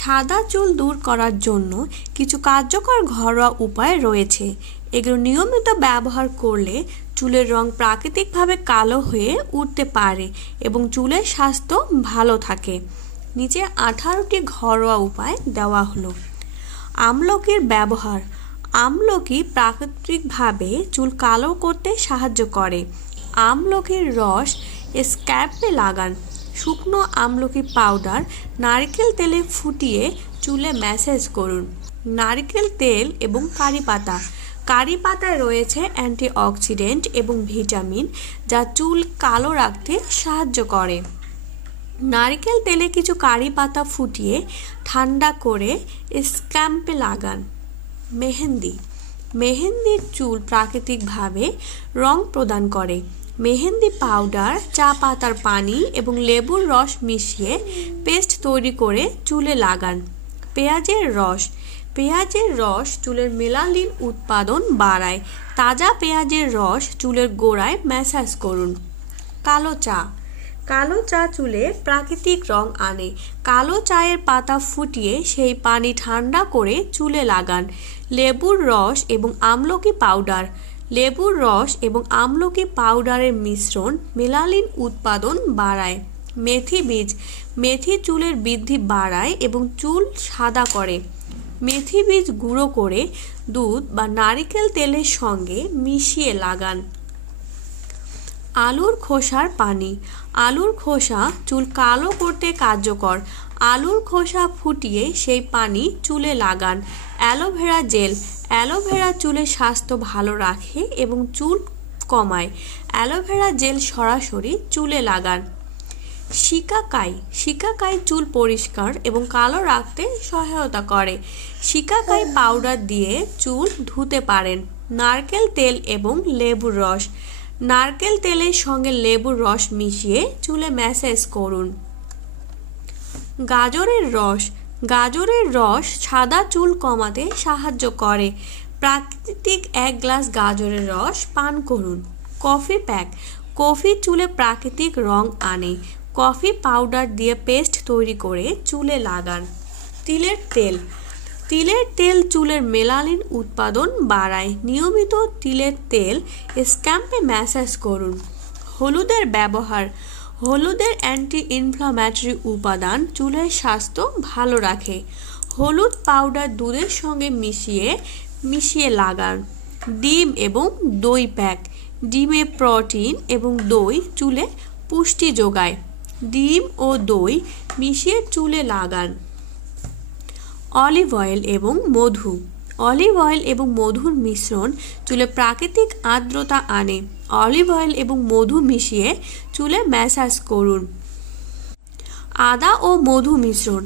সাদা চুল দূর করার জন্য কিছু কার্যকর ঘরোয়া উপায় রয়েছে। এগুলো নিয়মিত ব্যবহার করলে চুলের রং প্রাকৃতিকভাবে কালো হয়ে উঠতে পারে এবং চুলের স্বাস্থ্য ভালো থাকে। নিচে 18টি ঘরোয়া উপায় দেওয়া হলো। আমলকির ব্যবহার। আমলকি প্রাকৃতিকভাবে চুল কালো করতে সাহায্য করে। আমলকির রস স্ক্যাল্পে লাগান। শুকনো আমলকি পাউডার নারকেল তেলে ফুটিয়ে চুলে ম্যাসাজ করুন। নারকেল তেল এবং কারি পাতা। কারি পাতায় রয়েছে অ্যান্টিঅক্সিডেন্ট এবং ভিটামিন, যা চুল কালো রাখতে সাহায্য করে। নারকেল তেলে কিছু কারি পাতা ফুটিয়ে ঠান্ডা করে স্ক্যাল্পে লাগান। মেহেন্দি। মেহেন্দির চুল প্রাকৃতিকভাবে রং প্রদান করে। মেহেন্দি পাউডার, চা পাতার পানি এবং লেবুর রস মিশিয়ে পেস্ট তৈরি করে চুলে লাগান। পেঁয়াজের রস। পেঁয়াজের রস চুলের মেলানিন উৎপাদন বাড়ায়। তাজা পেঁয়াজের রস চুলের গোড়ায় ম্যাসাজ করুন। কালো চা। কালো চা চুলে প্রাকৃতিক রং আনে। কালো চায়ের পাতা ফুটিয়ে সেই পানি ঠান্ডা করে চুলে লাগান। লেবুর রস এবং আমলকি পাউডার। লেবুর রস এবং আমলকি পাউডারের মিশ্রণ মেলানিন উৎপাদন বাড়ায়। মেথি বীজ। মেথি চুলের বৃদ্ধি বাড়ায় এবং চুল সাদা করে। মেথি বীজ গুঁড়ো করে দুধ বা নারকেল তেলের সঙ্গে মিশিয়ে লাগান। আলুর খোসার পানি। আলুর খোসা চুল কালো করতে কার্যকর। আলুর খোসা ফুটিয়ে সেই পানি চুলে লাগান। Aloe vera gel. অ্যালোভেরা চুলের স্বাস্থ্য ভালো রাখে এবং চুল কমায়। অ্যালোভেরা জেল সরাসরি চুলে লাগান। শিকাকাই। শিকাকাই চুল পরিষ্কার এবং কালো রাখতে সহায়তা করে। শিকাকাই পাউডার দিয়ে চুল ধুতে পারেন। নারকেল তেল এবং লেবুর রস। নারকেল তেলের সঙ্গে লেবুর রস মিশিয়ে চুলে ম্যাসাজ করুন। গাজরের রস। গাজরের রস সাদা চুল কমাতে সাহায্য করে। প্রাকৃতিক 1 গ্লাস গাজরের রস পান করুন। Coffee pack. কফি চুলে প্রাকৃতিক রং আনে। কফি পাউডার দিয়ে পেস্ট তৈরি করে চুলে লাগান। তিলের তেল। তিলের তেল চুলের মেলানিন উৎপাদন বাড়ায়। নিয়মিত তিলের তেল স্ক্যাল্পে ম্যাসাজ করুন। হলুদের ব্যবহার। হলুদের অ্যান্টি ইনফ্লামেটরি উপাদান চুলের স্বাস্থ্য ভালো রাখে। হলুদ পাউডার দুধের সঙ্গে মিশিয়ে লাগান। ডিম এবং দই প্যাক। ডিমে প্রোটিন এবং দই চুলে পুষ্টি যোগায়। ডিম ও দই মিশিয়ে চুলে লাগান। অলিভ অয়েল এবং মধু। অলিভ অয়েল এবং মধুর মিশ্রণ চুলে প্রাকৃতিক আর্দ্রতা আনে। অলিভ অয়েল এবং মধু মিশিয়ে চুলে ম্যাসাজ করুন। আদা ও মধু মিশ্রণ।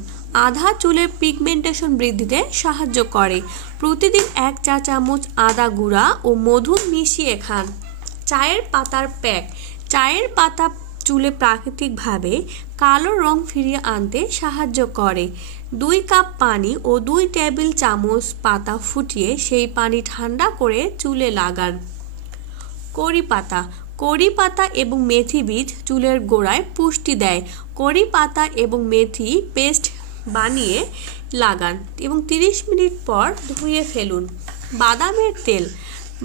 আদা চুলের পিগমেন্টেশন বৃদ্ধিতে সাহায্য করে। প্রতিদিন 1 চা চামচ আদা গুঁড়া ও মধু মিশিয়ে খান। চায়ের পাতার প্যাক। চায়ের পাতা চুলে প্রাকৃতিকভাবে কালো রং ফিরিয়ে আনতে সাহায্য করে। 2 কাপ পানি ও 2 টেবিল চামচ পাতা ফুটিয়ে সেই পানি ঠান্ডা করে চুলে লাগান। কড়ি পাতা। কড়ি পাতা এবং মেথি বীজ চুলের গোড়ায় পুষ্টি দেয়। কড়ি পাতা এবং মেথি পেস্ট বানিয়ে লাগান এবং 30 মিনিট পর ধুয়ে ফেলুন। বাদামের তেল।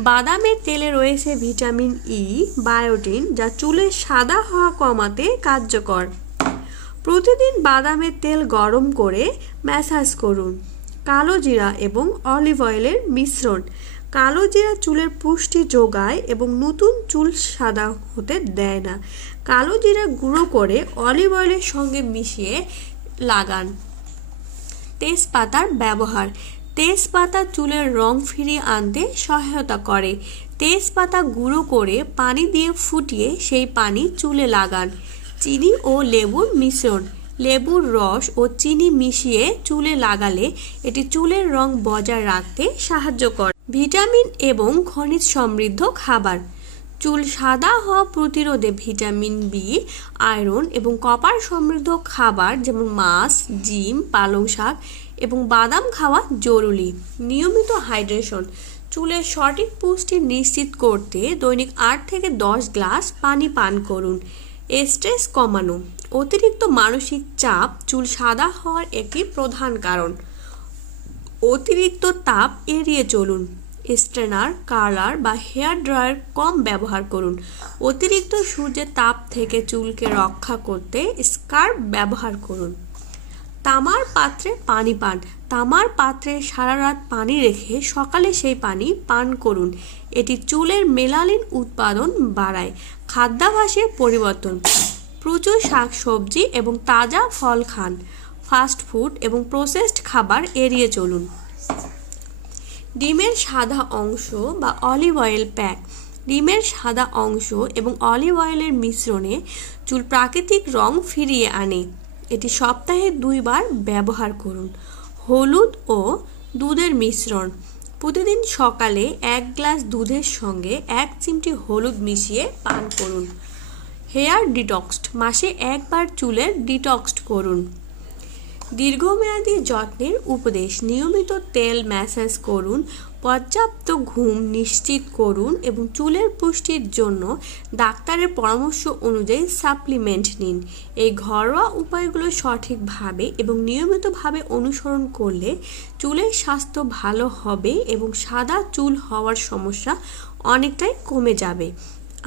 বাদামের তেলে রয়েছে ভিটামিন ই, বায়োটিন, যা চুলের সাদা হওয়া কমাতে কার্যকর। প্রতিদিন বাদামের তেল গরম করে ম্যাসাজ করুন। কালো জিরা এবং অলিভ অয়েলের মিশ্রণ। কালো জিরা চুলের পুষ্টি যোগায় এবং নতুন চুল সাদা হতে দেয় না। কালো জিরা গুঁড়ো করে অলিভ অয়েলের সঙ্গে মিশিয়ে লাগান। তেজপাতার ব্যবহার। তেজপাতা চুলের রং ফিরিয়ে আনতে সহায়তা করে। তেজপাতা গুঁড়ো করে পানি দিয়ে ফুটিয়ে সেই পানি চুলে লাগান। চিনি ও লেবুর মিশ্রণ। লেবুর রস ও চিনি মিশিয়ে চুলে লাগালে এটি চুলের রং বজায় রাখতে সাহায্য করে। ভিটামিন এবং খনিজ সমৃদ্ধ খাবার। চুল সাদা হওয়া প্রতিরোধে ভিটামিন বি, আয়রন এবং কপার সমৃদ্ধ খাবার যেমন মাছ, ডিম, পালং শাক এবং বাদাম খাওয়া জরুরি। নিয়মিত হাইড্রেশন। চুলের সঠিক পুষ্টি নিশ্চিত করতে দৈনিক 8 থেকে 10 গ্লাস পানি পান করুন। স্ট্রেস কমানো। অতিরিক্ত মানসিক চাপ চুল সাদা হওয়ার একটি প্রধান কারণ। অতিরিক্ত তাপ এড়িয়ে চলুন। স্ট্রেনার, কার্লার বা হেয়ার ড্রায়ার কম ব্যবহার করুন। অতিরিক্ত সূর্যের তাপ থেকে চুলকে রক্ষা করতে স্কার্ফ ব্যবহার করুন। তামার পাত্রে পানি পান। তামার পাত্রে সারা রাত পানি রেখে সকালে সেই পানি পান করুন। এটি চুলের মেলানিন উৎপাদন বাড়ায়। খাদ্যাভ্যাসে পরিবর্তন। প্রচুর শাকসবজি এবং তাজা ফল খান। ফাস্ট ফুড এবং প্রসেসড খাবার এড়িয়ে চলুন। ডিমের সাদা অংশ বা অলিভ অয়েল প্যাক। ডিমের সাদা অংশ এবং অলিভ অয়েলের মিশ্রণে চুল প্রাকৃতিক রং ফিরিয়ে আনে। এটি সপ্তাহে 2 বার ব্যবহার করুন। হলুদ ও দুধের মিশ্রণ। প্রতিদিন সকালে 1 গ্লাস দুধের সঙ্গে 1 চিমটি হলুদ মিশিয়ে পান করুন। Hair detox. মাসে 1 বার চুলের ডিটক্স করুন। দীর্ঘমেয়াদী যত্নের উপদেশ। নিয়মিত তেল ম্যাসাজ করুন, পর্যাপ্ত ঘুম নিশ্চিত করুন এবং চুলের পুষ্টির জন্য ডাক্তারের পরামর্শ অনুযায়ী সাপ্লিমেন্ট নিন। এই ঘরোয়া উপায়গুলো সঠিকভাবে এবং নিয়মিতভাবে অনুসরণ করলে চুলের স্বাস্থ্য ভালো হবে এবং সাদা চুল হওয়ার সমস্যা অনেকটাই কমে যাবে।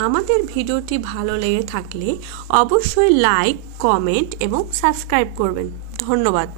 আমাদের ভিডিওটি ভালো লেগে থাকলে অবশ্যই লাইক, কমেন্ট এবং সাবস্ক্রাইব করবেন। ধন্যবাদ।